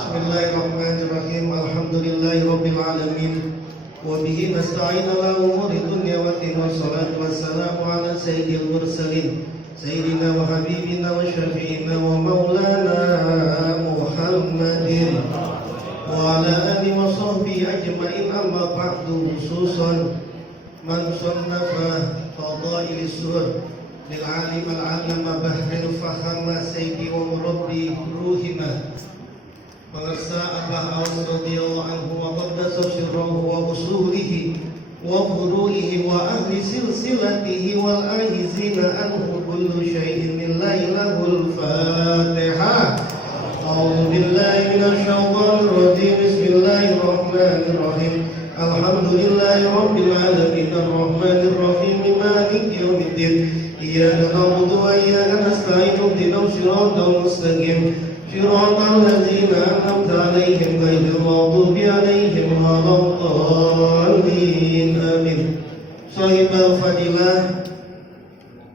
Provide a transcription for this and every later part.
Bismillahirrahmanirrahim. Alhamdulillahirabbil alamin. Wa bihi nasta'in ala umuri dunya wa din. Wassalatu wassalamu ala sayyidil mursalin. Sayyidina wa habibina wa syafi'ina wa maulana Muhammadin wa ala alihi wa sahbihi ajma'in. Amma ba'du. Khususan man sannafa fadail sur lil alim al-allama bahril fahama sayyidi wa murabbi ruhina Pengersa Abah Awas radhiyallahu anhu wa qaddasa sirrahu wa usulihi wa furu'ihi wa ahli silsilatihi wal aizina anhu kullu syai'in lillahi lahul Fatihah. A'udzu billahi minasy syaithanir rajim. Bismillahirrahmanirrahim. Alhamdulillahi rabbil alamin arrahmanir rahim maliki yaumiddin. Iyyaka na'budu wa iyyaka nasta'in ihdinas siratal mustaqim. صراط الذين أنعمت عليهم غير المغضوب عليهم ولا الضالين آمين. Sahib al-Fadilah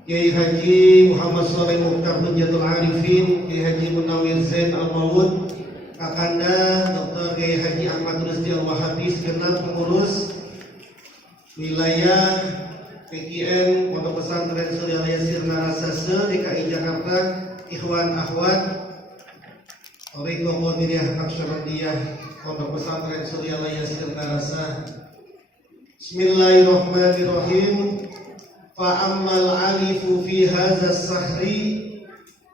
Kiai Haji Muhammad Shalih Mukhtar Hujjatul Arifin, Kiai Haji Munawir Zain Al-Maud, Kakanda Dr. Kiai Haji Ahmad Rusdi Al-Wahabi, segenap pengurus wilayah PKN Pondok Pesantren Surya Yasir Narasase DKI Jakarta, ikhwan akhwat Assalamualaikum warahmatullahi wabarakatuh. Pondok Pesantren Surya Yasir Narasa. Bismillahirrahmanirrahim. Fa ammal alifu fi hadzal sahri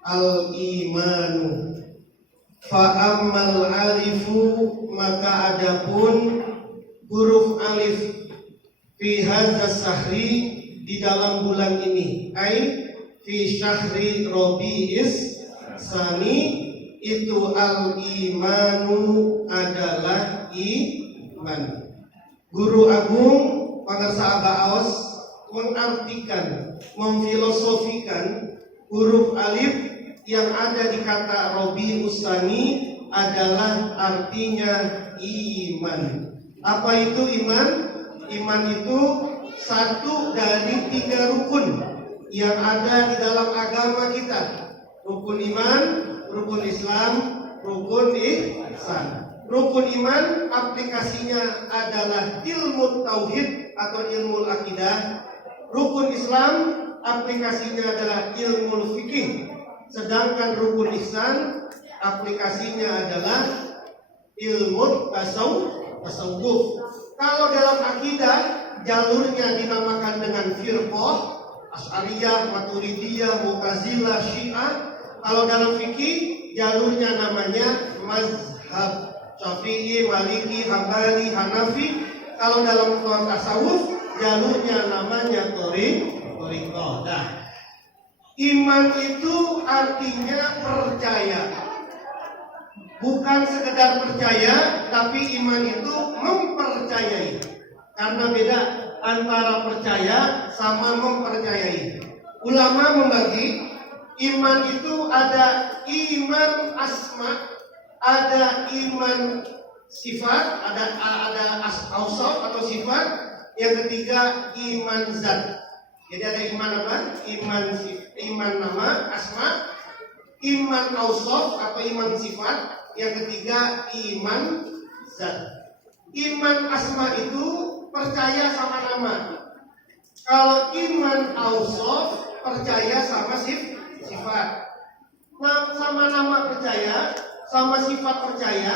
al-imanu. Fa ammal alifu, maka adapun huruf alif fi hadzal sahri, di dalam bulan ini, ai fi syahri Rabi'is Tsani, itu al-imanu adalah iman. Guru Agung Pengersa Abah Awas mengartikan, memfilosofikan huruf alif yang ada di kata Rabi'us Tsani adalah artinya iman. Apa itu iman? Iman itu satu dari 3 rukun yang ada di dalam agama kita. Rukun iman, rukun Islam, rukun ihsan. Rukun iman aplikasinya adalah ilmu tauhid atau ilmu akidah. Rukun Islam aplikasinya adalah ilmu fikih. Sedangkan rukun ihsan aplikasinya adalah ilmu tasawuf. Kalau dalam akidah jalurnya dinamakan dengan firqah, Asy'ariyah, Maturidiyah, Mu'tazilah, Syiah. Kalau dalam fikih jalurnya namanya mazhab, Syafi'i, Maliki, Hambali, Hanafi. Kalau dalam tasawuf jalurnya namanya thariqah. Nah, iman itu artinya percaya. Bukan sekedar percaya, tapi iman itu mempercayai. Karena beda antara percaya sama mempercayai. Ulama membagi iman itu ada iman asma, ada iman sifat, ada ausaf atau sifat. Yang ketiga iman zat. Jadi ada iman apa? Iman nama asma, iman ausaf atau iman sifat. Yang ketiga iman zat. Iman asma itu percaya sama nama. Kalau iman ausaf percaya sama sifat. Nah, sama nama percaya, sama sifat percaya,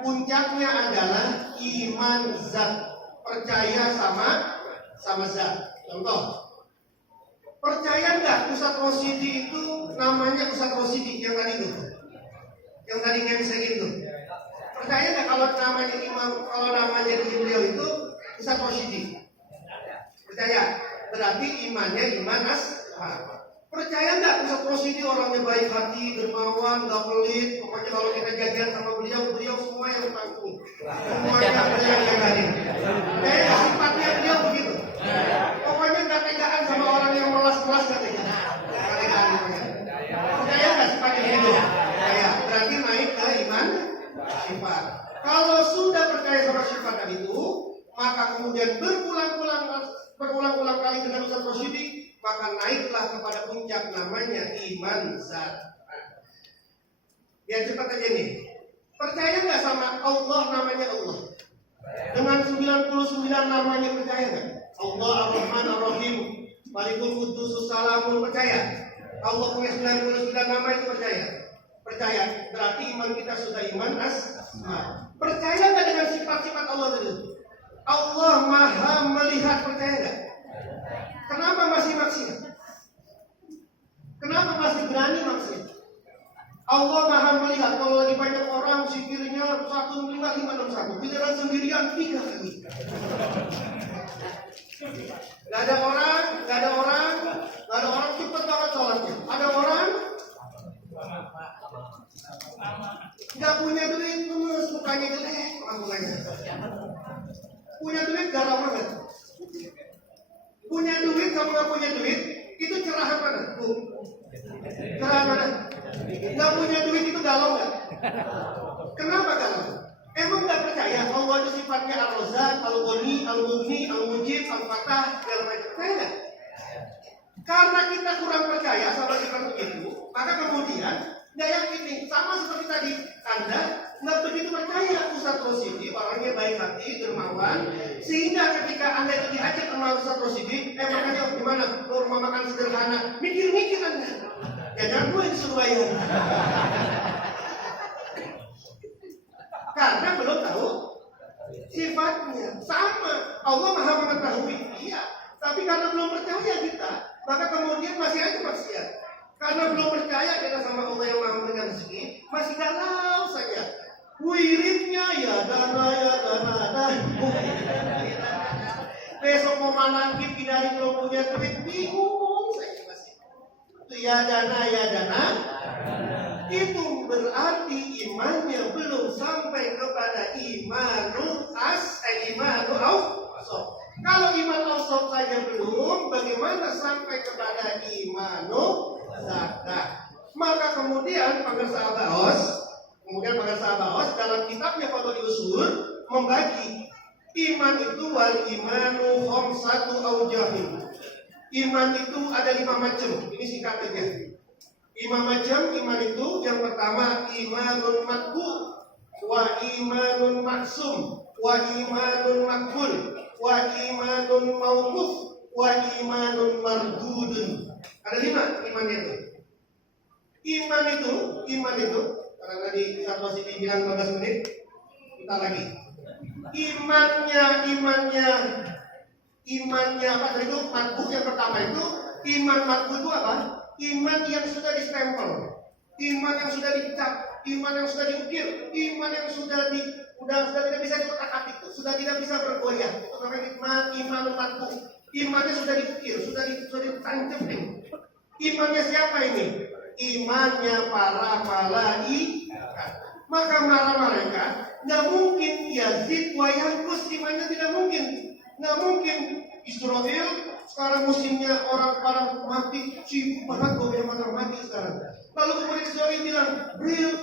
puncaknya adalah iman zat. Percaya sama zat. Contoh, percaya nggak Ustadz Rosidi itu namanya Ustadz Rosidi yang tadi itu, yang tadi nggak bisa gitu. Percaya nggak kalau namanya namanya di beliau itu Ustadz Rosidi? Percaya. Berarti imannya iman asma. Percaya nggak Ustadz Rosidi orangnya baik hati, dermawan, nggak pelit. Pokoknya kalau kita jajan sama beliau semua yang tanggung. Semuanya beliau yang hadir. Kayak sifatnya beliau begitu. Pokoknya nggak tegaan sama orang yang melas-melas, nggak tegaan. Percaya nggak sifatnya begitu? Percaya. Berarti naik ke iman sifat. Kalau sudah percaya sama sifat tadi itu, maka kemudian berulang-ulang kali dengan Ustadz Rosidi, maka naiklah kepada puncak namanya iman zat. Biar cepat aja nih. Percaya nggak sama Allah, namanya Allah? Dengan 99 namanya percaya nggak? Allah Ar-Rahman Ar-Rahim, Malikul Quddus Salamun, percaya? Allah punya 99 nama itu percaya? Percaya. Berarti iman kita sudah iman percaya nggak dengan sifat-sifat Allah tadi? Allah Maha melihat, percaya nggak? Kenapa masih maksiat? Kenapa masih berani maksiat? Allah Maha melihat. Kalau lagi banyak orang zikirnya 15561, giliran sendirian 3 kali. Gak ada orang cepet banget sholatnya. Ada orang nggak punya duit, mukanya jelek, mukanya. Punya duit galau banget. Punya duit sama nggak punya duit itu cerahan mana? Cerahan mana? Nggak punya duit itu galau nggak? Kenapa galau? Emang nggak percaya Allah itu sifatnya Ar-Razzaq, Al-Ghani, Al-Mughni, Al-Mujib, Al-Fatah, segala macam? Percaya nggak? Karena kita kurang percaya sama sifat begitu, maka kemudian nggak yakin nih. Sama seperti tadi, Anda nggak begitu percaya Ustaz Rosidi orangnya baik hati, dermawan, sehingga ketika Anda itu diajak sama Ustaz Rosidi, makanya gimana? Rumah makan sederhana, mikir-mikir Anda. Jangan gue disuruh bayar. Karena belum tahu sifatnya. Sama, Allah Maha mengetahui, iya. Tapi karena belum percaya kita, maka kemudian masih aja maksiat. Karena belum percaya kita sama Allah yang Maha memberikan rezeki, masih galau saja. Wiridnya ya dana. Besok mau manakib dari belum punya duit, bingung saya masih. Itu ya dana. Itu berarti imannya belum sampai kepada imanul awsat. Kalau iman awsat saja belum, bagaimana sampai kepada imanul zakat? Maka kemudian pengarsa Abaos dalam kitabnya Fadhilus Zuhur membagi iman itu wal imanu khamsatu aujahin. Iman itu ada 5 macam. Ini singkatnya. 5 macam iman itu. Yang pertama imanun matbu, wa imanun maksum, wa imanun makbul, wa imanun mauquf, wa imanun mardudun. Ada 5 imannya itu. Iman itu karena tadi satu sini bilang 15 menit, kita lagi. Imannya apa tadi itu? Matbu yang pertama itu, iman matbu itu apa? Iman yang sudah distempel, iman yang sudah dicap, iman yang sudah diukir, iman yang sudah tidak bisa dikotak-atik, sudah tidak bisa bergoyah. Itu namanya iman matbu. Imannya sudah diukir, sudah ditancap. Imannya siapa ini? Imannya para malaikat. Maka para malaikat nggak mungkin yazid wa yanqus, imannya tidak mungkin. Nggak mungkin. Israfil sekarang musimnya orang mati, sibuk banget orang mati sekarang. Lalu kemudian Israfil bilang,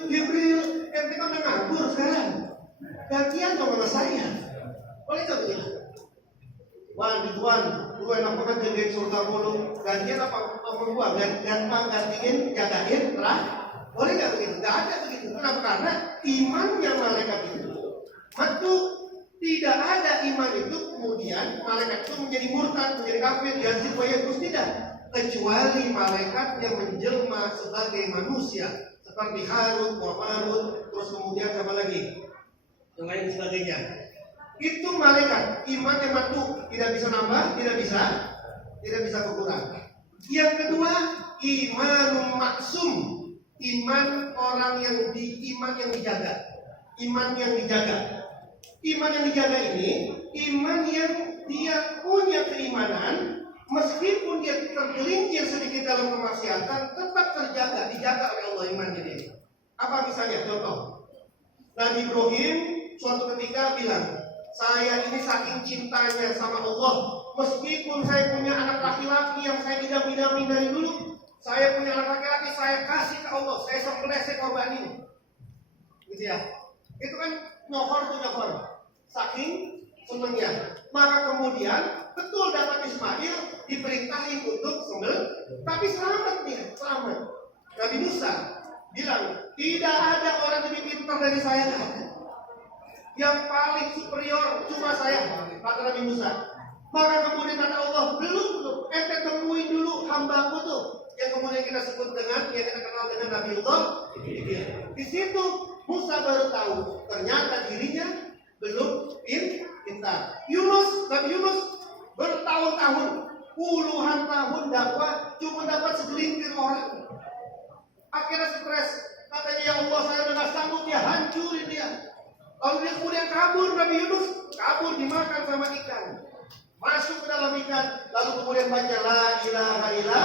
Jibril, kita udah nganggur sekarang. Gantian dong sama saya. Boleh tak begitu? Tuan, lu enak banget jagain surga mulu. Gantian apa temen gua? Gantiin, jagain, lah. Boleh nggak begitu? Nggak ada begitu. Kenapa? Karena imannya malaikat itu, tidak ada iman itu kemudian malaikat itu menjadi murtad, menjadi kafir, yazid wa yanqus, tidak. Kecuali malaikat yang menjelma sebagai manusia, seperti Harut wa Marut, terus kemudian apa lagi? Yang lain sebagainya. Itu malaikat, imannya matu, tidak bisa nambah, tidak bisa berkurang. Yang kedua, imanum maksum, iman orang yang dijaga. Iman yang dijaga. Iman yang dijaga ini, iman yang dia punya keimanan, meskipun dia tergelincir sedikit dalam kemaksiatan, tetap dijaga oleh Allah imannya dia. Apa misalnya? Contoh, Nabi Ibrahim suatu ketika bilang, saya ini saking cintanya sama Allah, meskipun saya punya anak laki-laki yang saya idam-idami dari dulu, saya punya anak laki-laki, saya kasih ke Allah, saya sembelih, saya korbanin. Gitu ya. Itu kan nyohor. Saking senangnya. Maka kemudian betul dapat Ismail diperintahin untuk sembelih, tapi selamat. Nabi Musa bilang, Tidak ada orang lebih pintar dari saya. Yang paling superior cuma saya, kata Nabi Musa. Maka kemudian kata Allah, belum, ente temuin dulu hambaku tuh, yang kemudian kita sebut dengan, yang kita kenal dengan Nabiullah. Di situ Musa baru tahu, ternyata dirinya belum pintar. Nabi Yunus bertahun-tahun, puluhan tahun dakwah, cuma dapat segelintir orang. Akhirnya stres, katanya ya Allah saya udah gak sanggup, dia hancurin dia. Lalu dia kemudian kabur, Nabi Yunus kabur dimakan sama ikan. Masuk ke dalam ikan, lalu kemudian baca la ilaha illa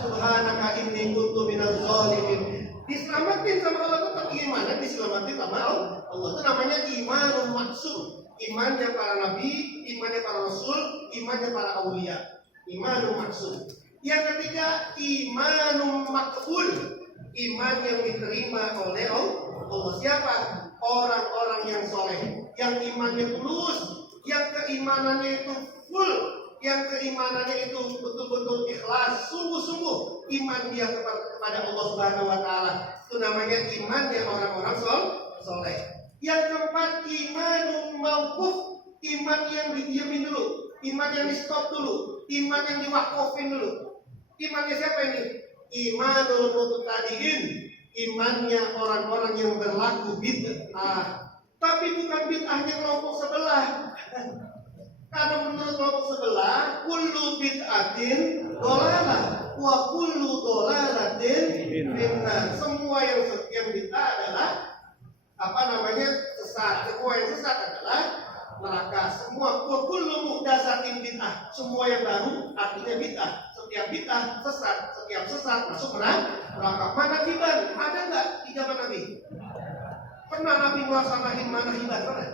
subhanaka inni kuntu minaz zalimin. Diselamatin sama Allah, tetap iman, diselamatin sama Allah. Itu namanya imanul maksum. Imannya para nabi, imannya para rasul, imannya para aulia. Imanul maksum. Yang ketiga, imanul makbul. Iman yang diterima oleh Allah. Siapa? Orang-orang yang soleh, yang imannya tulus, yang keimanannya itu full, yang keimanannya itu betul-betul ikhlas, sungguh-sungguh iman dia kepada Allah Subhanahu wa taala. Itu namanya imannya orang-orang soleh. Yang keempat, imanul mauquf, iman yang didiemin dulu, iman yang di stop dulu, iman yang diwakofin dulu. Imannya siapa ini? Imanul mutadiin, imannya orang-orang yang berlaku bid'ah. Tapi bukan bid'ahnya kelompok sebelah. Karena menurut kelompok sebelah, kullu bid'atin dolalah wa kullu dolalatin finnar. Semua yang bid'ah adalah sesat. Semua yang sesat adalah neraka. Semua wa kullu muhdatsatin bid'ah. Semua yang baru artinya bid'ah. Setiap bid'ah sesat, setiap sesat masuk neraka. Manakiban ada enggak di zaman Nabi? Pernah Nabi melaksanakan manakiban? Pernah?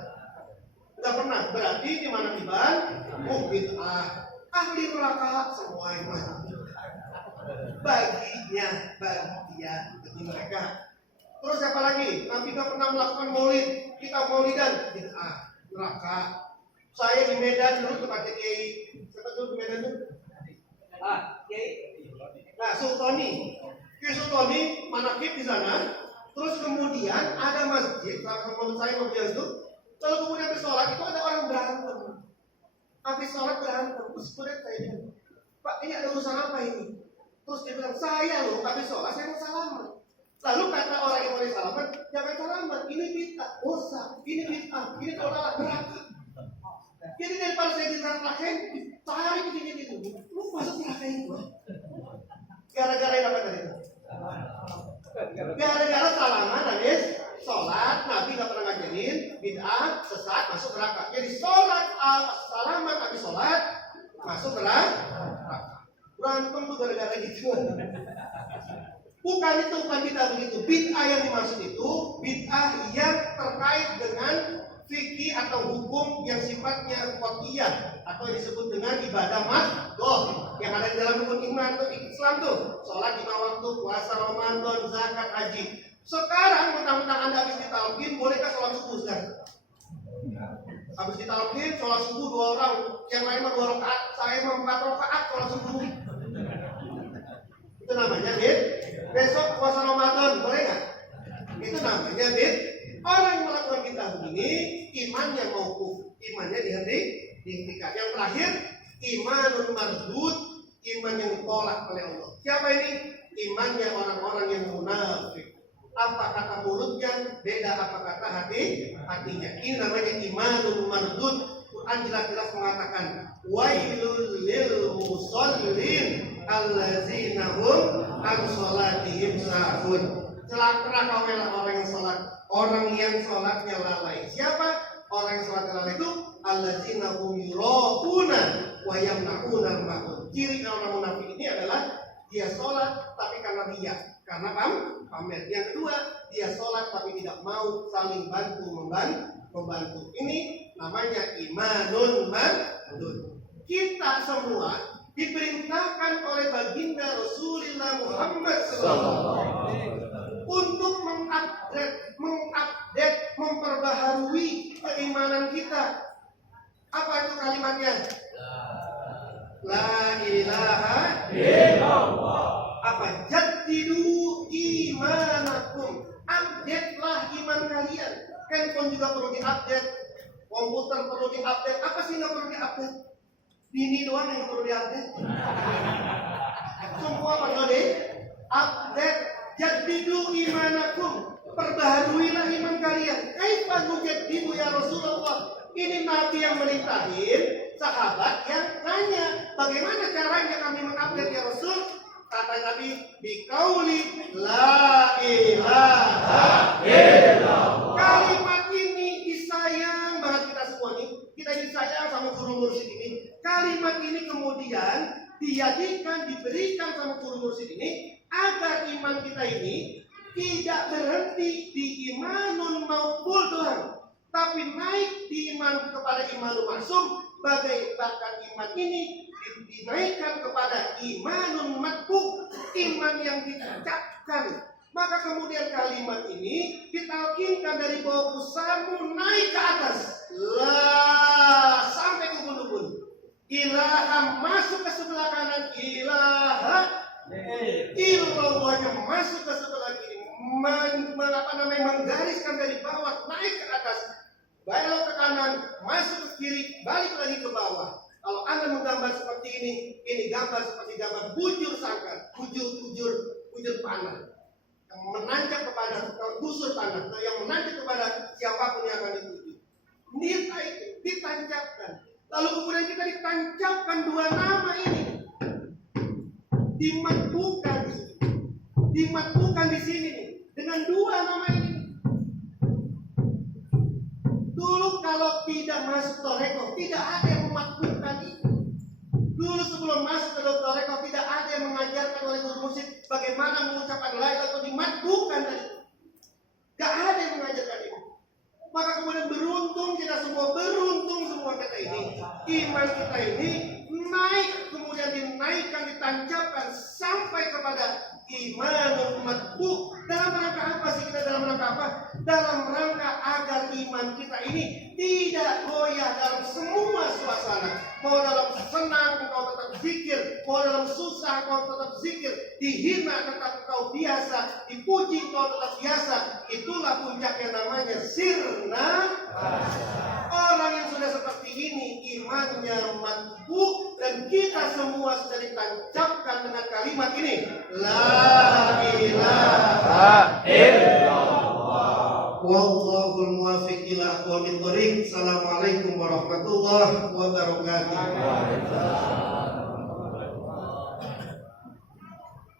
Enggak pernah. Berarti di manakiban bid'ah. Ahli neraka semua iman. Baginya, bagi dia, bagi mereka. Terus siapa lagi? Nabi enggak pernah melakukan maulid. Kita maulidan bid'ah, neraka. Saya di Medan dulu tempatnya Kiai. Siapa dulu di Medan tuh? Kiai. Nah, Sultani. Kiai Sultani manakib di sana. Terus kemudian ada masjid, menurut saya mobil itu. Lalu kemudian habis sholat itu ada orang berantem. Habis sholat berantem. Terus kemudian saya bilang, Pak ini ada urusan apa ini? Terus dia bilang, saya loh habis sholat saya mau salaman. Lalu kata orang yang mau salaman, jangan salaman, ini bid'ah, dosa, ini bid'ah, ini tolak neraka. Jadi daripada saya diserahkan, cari begini. Lu masuk neraka itu. Gara-gara yang apa tadi? Gara-gara salaman habis sholat, Nabi gak pernah ngajarin bid'ah, sesat, masuk neraka. Jadi sholat, salaman habis sholat, masuk neraka. Berantem tuh gara-gara gitu. Bukan bid'ah begitu. Bid'ah yang dimaksud itu bid'ah yang terkait dengan fikih atau hukum yang sifatnya qat'iyah atau disebut dengan ibadah mahdoh yang ada di dalam rukun iman atau Islam tuh, sholat 5 waktu, puasa Ramadan, zakat, haji. Sekarang mentang-mentang Anda habis ditalqin, bolehkah sholat subuh sekarang? Habis ditalqin, sholat subuh 2 orang, yang lain 2 rakaat, saya 4 rakaat sholat subuh. Itu namanya besok puasa Ramadan, boleh nggak? Itu namanya orang yang melakukan bid'ah begini, imannya mauquf, imannya dihentikan. Yang terakhir, imanul mardud, iman yang ditolak oleh Allah. Siapa ini? Imannya orang-orang yang munafik. Apa kata mulutnya, beda apa kata hatinya. Ini namanya imanul mardud. Quran jelas-jelas mengatakan, wailul lil musallin allazina hum an sholatihim sahun. Celaka kaulah orang yang sholat, orang yang sholatnya lalai. Siapa? Orang yang sholatnya lalai itu allazina hum yura'una wa yamna'una al-ma'un. Ciri orang munafik ini adalah dia sholat tapi karena riya, karena pamer. Yang kedua, dia sholat tapi tidak mau saling membantu. Ini namanya imanun mardud. Kita semua diperintahkan oleh baginda Rasulullah Muhammad SAW untuk mengupdate, memperbaharui keimanan kita. Apa itu kalimatnya? La ilaha illallah. Apa? Jaddidu imanakum. update-lah iman kalian. Handphone juga perlu diupdate, komputer perlu diupdate. Apa sih nggak perlu diupdate? Bini doang yang perlu diupdate. Semua perlu diupdate. Jadidu imanakum, perbaharuilah iman kalian. Kaifa nujaddidu ya Rasulullah? Ini Nabi yang merintahin, sahabat yang nanya, bagaimana caranya kami mengupdate ya Rasul? Kata Nabi, biqauli la ilaha illallah. Kalimat ini disayang banget kita semua nih. Kita disayang sama guru mursyid ini. Kalimat ini kemudian diberikan sama guru mursyid ini agar iman kita ini tidak berhenti di imanun maupul doang, tapi naik di iman kepada imanun maksum, bahkan iman ini dinaikkan kepada imanun matbu, iman yang ditancapkan. Maka kemudian kalimat ini ditalkinkan dari bawah pusarmu naik ke atas, la sampai ke ubun-ubun. Ilaha masuk ke sebelah kanan, ilaha illallah masuk ke sebelah kiri, menggariskan dari bawah naik ke atas, belok ke kanan, masuk ke kiri, balik lagi ke bawah. Kalau Anda menggambar seperti ini gambar seperti gambar bujur sangkar, bujur panah yang menancap kepada busur panah, yang menancap kepada siapapun yang akan dituju. Nita itu ditancapkan. Lalu kemudian kita ditancapkan dua nama ini, dimatbukan di sini dengan dua nama ini. Dulu kalau tidak masuk toreko, tidak ada yang mematbukan itu. Dulu sebelum masuk ke toreko, tidak ada yang mengajarkan oleh guru mursyid bagaimana mengucapkan la ilaha atau dimatbukan tadi. Tidak ada yang mengajarkan itu. Maka kemudian beruntung semua kita ini. Iman kita ini naik, kemudian dinaikkan, ditancapkan sampai kepada imanul matbu. Dalam rangka apa sih kita? Dalam rangka apa? Dalam rangka agar iman kita ini tidak goyah dalam semua suasana. Mau dalam senang engkau tetap zikir, mau dalam susah engkau tetap zikir, dihina tetap engkau biasa, dipuji engkau tetap biasa. Itulah puncak yang namanya sirna. Orang yang sudah seperti ini imannya matbu, dan kita semua sudah ditancapkan dengan kalimat ini, la ilaha illallah. Wallahul muwaffiq ila aqwamit thoriq. Assalamualaikum warahmatullahi wabarakatuh.